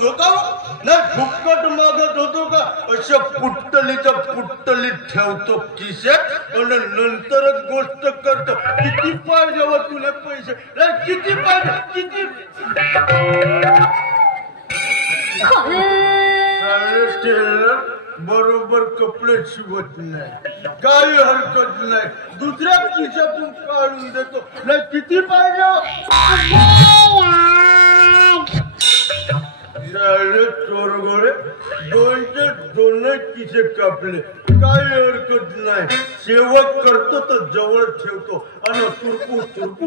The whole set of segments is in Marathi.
होतो का नाही फुकट मागत होतो का अशा पुट्टलीच्या पुट्टलीत ठेवतो खिशात आणि नंतरच गोष्ट करतो किती पाहिजे व तुला पैसे नाही किती पाहिजे किती बरोबर कपडे शिवत नाही काही हरकत नाही दुसऱ्या खिशातून काढून देतो नाही किती पाहिजे चोरगोळे दोनचे दोन खिसे कापले काही हरकत नाही सेवक करतो तर जवळ ठेवतो आणि तुरपू तुरपू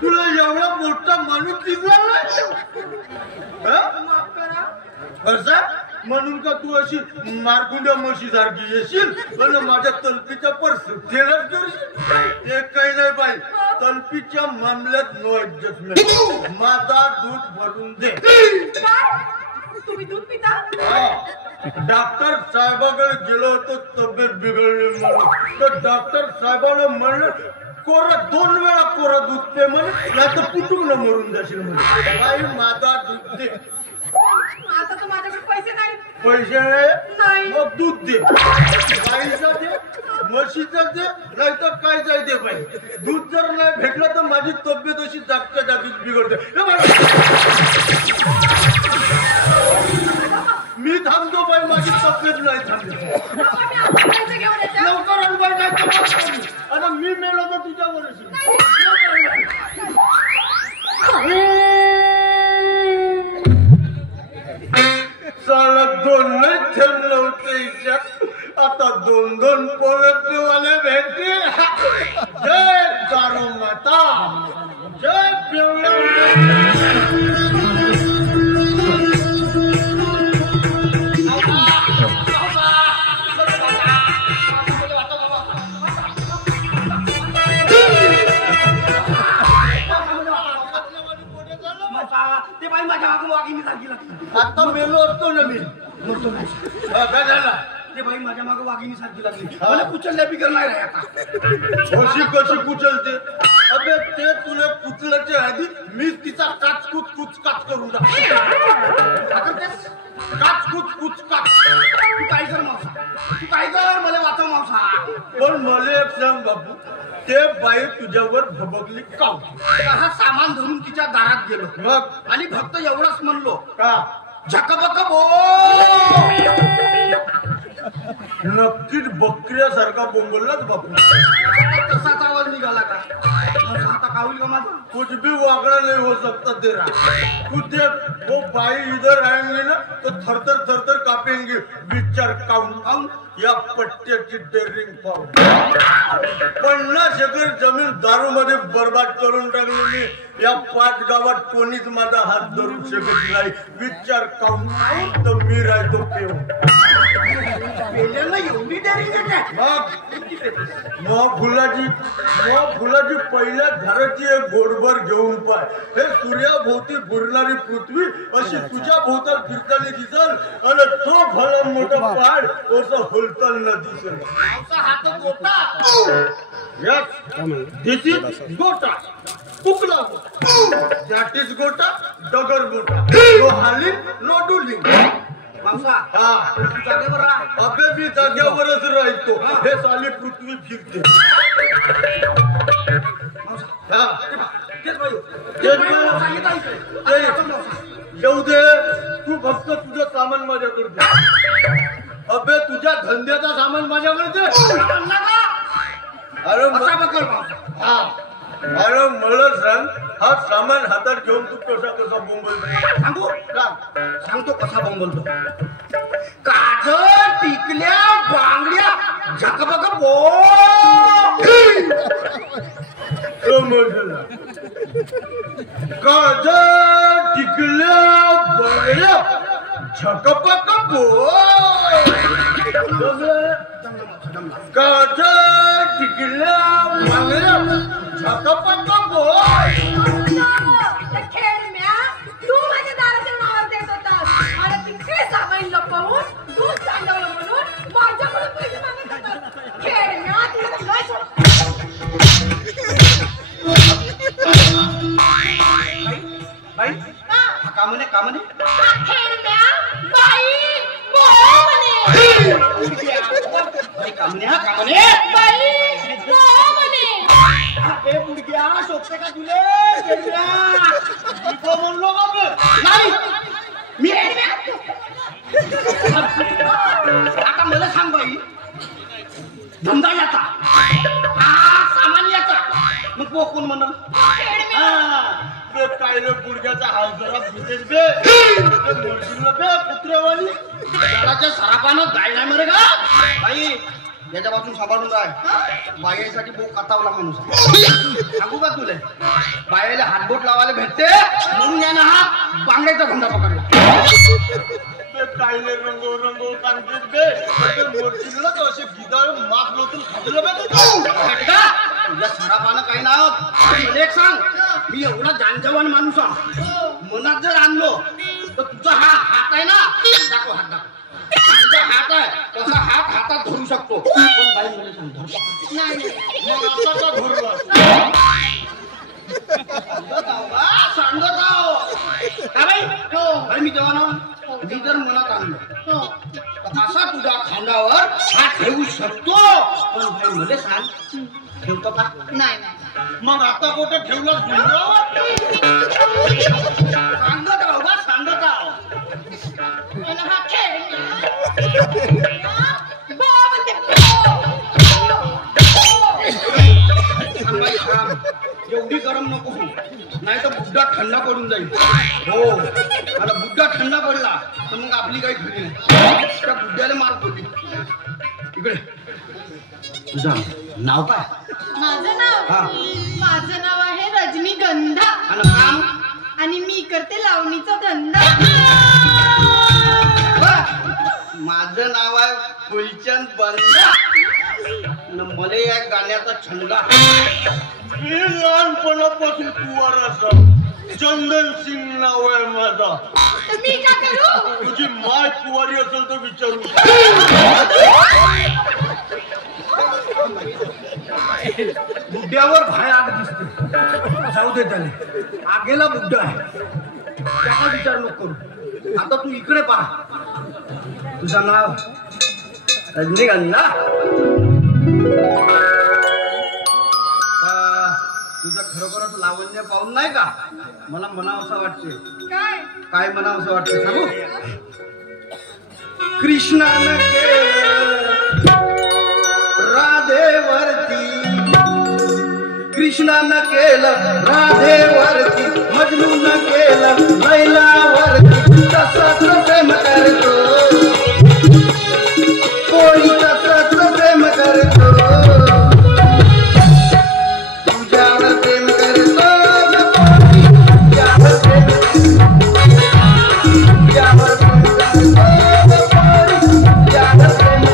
तुला एवढा मोठा माणूस दिसला असा म्हणून का तू अशी मारकुंड्या म्हशी सारखी येशील पण माझ्या तलपीच्या पर्स फेलच करशील ते काही नाही बाई तलपीच्या मामल्यात नो ऍडजस्टमेंट माझा दूध भरून दे तुम्ही दूध पिता डॉक्टर साहेबाकडे गेलो होतो तब्येत बिघडली म्हणून तर डॉक्टर साहेबांना म्हणलं कोरं 2 वेळा कोरं दूध पे म्हणे नाही तर कुटुंब मरून जाशील म्हणे बाई माझा दूध दे आता तर माझ्याकडे पैसे नाही पैसे नाही मग दूध दे गाईचं दे म्हशीचं दे नाही तर काय जाय दे बाई दूध जर नाही भेटलं तर माझी तब्येत अशी जागच्या जागीच बिघडते मी थांबतो बाई माझी तब्येत नाही थांबली लवकर बाई नाही आता मी मेलो तर तुझ्यावर साला 2 नाही ठेवलं होतं हिच्यात आता 2 पोळवाले भेटते जय दारू माता जय पिवळा आता मेलो असतो ना मी काय झाला ते बाई माझ्या मागे वाघिणी सारखी लागली मला कुचलल्या बिगर नाही रे आता कशी कशी कुचलते अबे ते तुला कुचल्याच्या आधी मी तिचा काचकूच कुचकाच करून काचकूच तू काय कर मावसा तू काय कर मला वाचव मावसा पण मला एक सांग बापू ते बाई तुझ्यावर भबकली का हा सामान धरून तिच्या दारात गेलो मग आणि फक्त एवढंच म्हणलो का झकबक बो नक्कीच बकऱ्यासारखा बोंबललाच बापू तसाच आवाज निघाला का आता काय होईल का माझा कुछ भी वागड़ा नहीं हो सकता तेरा तू देख वो भाई इधर आएंगे ना तो थर थर कापेंगे विचार काउन या पट्ट्याची डेअरिंग पाहून 50 एकर जमीन दारू मध्ये बर्बाद करून टाकली मी या 5 गावात कोणीच माझा हात धरू शकत नाही विचार काउन तर मी राहतो पेऊन एवढी डेअरिंग मग फुलाची पहिल्या घराची एक गोडभर घेऊन पाय हे सूर्याभोवती फिरणारी पृथ्वी अशी तुझ्या भोवताल फिरताना दिसल आणि तो भला मोठा पहाड असं होलताना दिसेल दिस इज गोटा कुकला दॅट इज गोटा डगर गोटा नो हाली नो डुलिंग अबे मी जाग्यावरच राहतो हे साली पृथ्वी फिरते येऊ दे तू फक्त तुझं सामान माझ्याकडे दे अबे तुझ्या धंद्याचा सामान माझ्याकडे दे अरे मला सांग हा सामान हातात घेऊन तू कसा बोंबलतो सांगू सांगतो कसा बोंबलतो काजळ टिकल्या बांगड्या झकबक बो समजलं काजळ टिकल्या बांगड्या झकबक बो काजळ टिकल्या बांगड्या पक्का बोल. त्या खेळम्या तू माझ्या दाराच्या नावावर देत होतास आणि तिथे सामाईन लपवून दूध सांडवलं म्हणून माझ्याकडून पैसे मागत होतास. खेळम्या तुला तर काय सोड. बाई हा. हा का म्हणे हा खेळम्या बाई बोल म्हणे. बाई कामने हा का म्हणे बाई बोल म्हणे. ए मुडक्या शोभते का तुले गेल्या मी म्हणलो का बे? नाही मी आता मला सांग बाई धंदा याचा हा सामान याचा मग कोण म्हणल बे कायले गुडघ्याचा हात जरा भुतेस बे. मर्जीला बे कुत्र्यावाली. झाडाच्या सरापानं जायला मरे का बाई याच्या बाजून सांभाळून जाय बायासाठी भाऊ कातावला माणूस आहे. सांगू का तुले बायाला हातबोट लावायला भेटते म्हणून यानं हा बांगड्याचा धंदा पकडला. बे कायले रंगव सांगतेस बे. मर्जीला तर असे गिदाळ माप लोटून खाजलं बे तू. का तुझ्या सरापानं काही ना मला एक सांग मी एवढा जानजवान माणूस आहे मनात जर आणलो तर तुझा हा हात आहे ना दाखव हात दाखव तुझा हात आहे तसा हात हातात धरू शकतो पण बाई मला सांग धरतो नाही मग आता का धरला? सांगत आहो का बाई हो बाई मी जेव्हा ना मी जर मनात आणलं हो. तर असा तुझ्या खांद्यावर हात ठेवू शकतो पण बाई मला सांग ठेवतो का नाही मग आता कुठे ठेवला गुंडावर? सांगत आहो बा सांगत आहो आणि हा खेळम्या बो म्हणते बो. थांबाई थांब एवढी गरम नको हो नाही तर बुड्डा थंडा पडून जाईल हो मला बुड्डा थंडा पडला तर मग आपली काही खरी नाही त्या बुड्ड्याला मार पडली इकडे तुझं नाव काय माझं हा. नाव आहे रजनीगंधा आणि काम आणि मी करते लावणीचा धंदा. बरं. माझं नाव आहे फुलचंद बंदा मला या गाण्याचा छंद आहे. मी लहानपणापासून कुवाराचा चंदन सिंग नाव आहे माझा. तर मी काय करू. तुझी माय कुवारी असेल तर विचारू. बुड्ड्यावर भाय आग दिसते जाऊ दे त्याने आगेला बुड्डा आहे त्याचा विचार नको करू आता तू इकडे पहा तुझं नाव रजनीगंधा तुझं खरोखरच लावण्य पाहून नाही का मला म्हणावं असं वाटते काय म्हणावं असं वाटते सांगू कृष्णानं राधेवरती कृष्णानं केलं राधेवरती मजनूनं केलं लैलावरती तसंच प्रेम करतो कोणी तसंच प्रेम करतो तुझ्यावर प्रेम करतो तुझ्यावर प्रेम तुझ्यावर प्रेम करतो तुझ्यावर प्रेम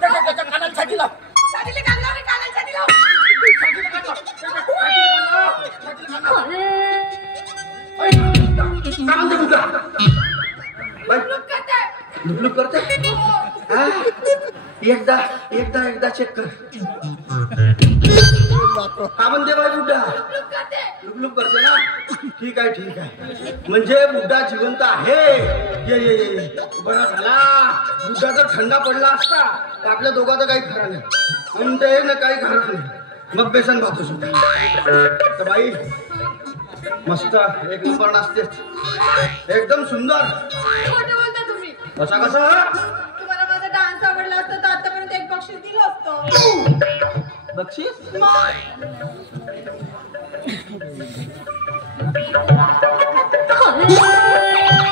त्याच्या कानाला छाती लाव. छातीला कान लाव रे, कानाला छाती लाव. छातीला कान लाव. काय म्हणते बुड्ढा? बाई, लुक करते. लुकलुक करते? हा? एकदा चेक कर. काय म्हणते बाई बुड्ढा? लुक करते. लुकलुक करते ना? ठीक आहे. म्हणजे बुड्ढा जिवंत आहे. ये. बरा झाला. बुड्ढा जर थंडा पडला असता तर आपल्या दोघांचं काही खरं नाही. म्हणते ना काही खरं नाही. मग बेसन भातो सुद्धा. तर बाई मस्त एक नंबर नाचतेस. एकदम सुंदर. खोटं बोलता तुम्ही. कसं? तुम्हाला माझा डान्स आवडला असता तर आतापर्यंत एक बक्षीस दिलं असतं. बक्षीस?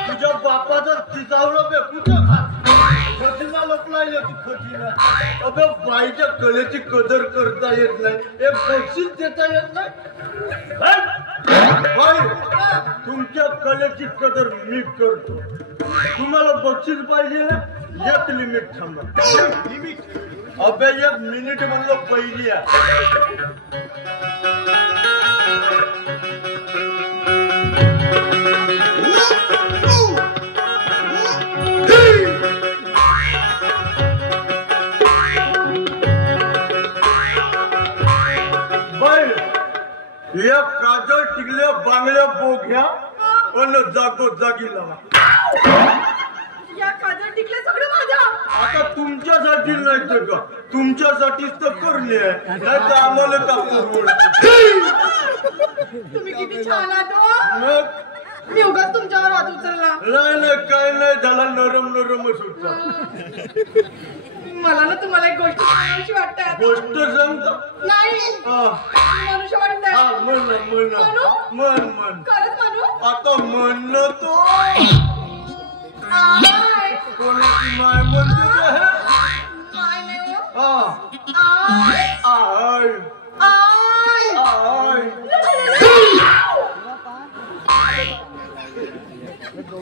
तुझ्या बापाचं तिचावलं बे कुठं खजिना लपला येते खजिना. अबे बाईच्या कलेची कदर करता येत नाही, एक बक्षीस देता येत नाही. बाई, तुमच्या कलेची कदर मी करतो. तुम्हाला बक्षीस पाहिजे ना, एक लिमिट थांबा. लिमिट अबे 1 मिनिट म्हणलं पहिली आहे. या काजळ टिकल्या बांगड्या बोघ्या आणि जागो जागी लावा. या काजळ टिकल्या सगळं माझं. आता तुमच्यासाठी नाही तर का, तुमच्यासाठीच तर करणे आहे, नाही तर आम्हाला का परवडत. तुम्ही किती छान आहात हो. मग मी उगाच तुमच्यावर हात उचलला. नाही काय नाही झाला, नरमच होता. मला ना तुम्हाला एक गोष्ट सांगावीशी वाटते. गोष्ट सांगता? नाही, मनुष्य वाटतंय. मन खरंच म्हणू? आता म्हणणं तो आय. कोणाची माय म्हणते आय नाही हो. आय. I I. आय.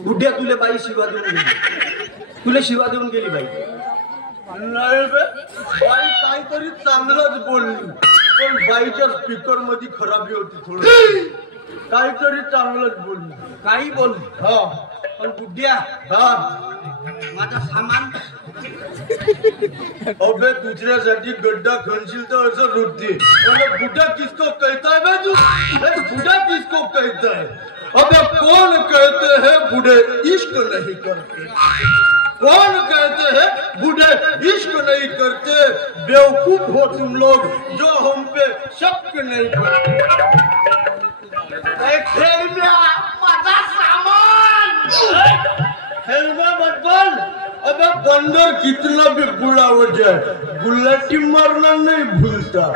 बुड्ढ्या तुला बाई शिवा देऊन गेली. तुला शिवा देऊन गेली बाई. नाही बे, बाई काहीतरी चांगलंच बोलली, पण बाईच्या स्पीकर मध्ये खराबी होती थोडी. काहीतरी चांगलंच बोलली. काही बोल. हा पण बुड्ढ्या माझा सामान. अबे दुसऱ्यासाठी गड्डा खणशील तर असं रुटते. बुड्ढा किसको कहता है बे तू? बुड्ढा किसको कहता है? अबे कौन कहते हैं बूढ़े इश्क नहीं करते? कौन कहते हैं बूढ़े इश्क नहीं करते? बेवकूफ हो तुम लोग जो हम पे शक नहीं करते. माझा सामान हेलमेट मत बोल. अबे बंदर कितना भी बुला हो जाए, गुलाटी मारना नहीं भूलता.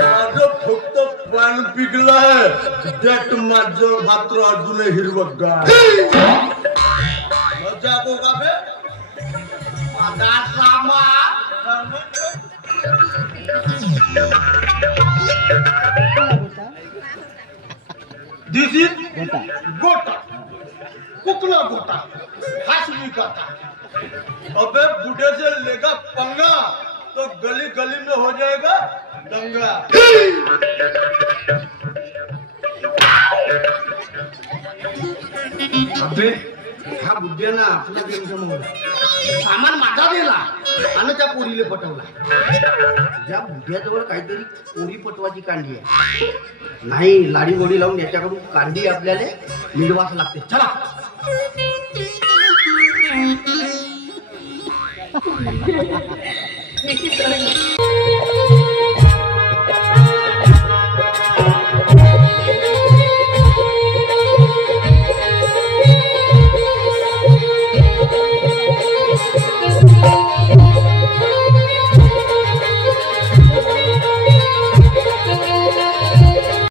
माझं फक्त पान पिकला आहे, देट माझं मात्र अजून हिरवगार. मजा को का बे? माझा सामान. दिस इज गोटा. कुकला गोटा हासमी खाता. अबे बूढ़े से लेगा पंगा तो गली गली में हो जाएगा दंगा. अबे हा बुड्ढ्या ना तुला गेम सामान माझा दिला आणि त्या पोरीले पटवला. ज्या बुड्ढ्याजवळ काहीतरी पोरी पटवाची कांडी आहे. नाही लाडी गोडी लावून याच्याकडून कांडी आपल्याला मिळवाच लागते. चला. मी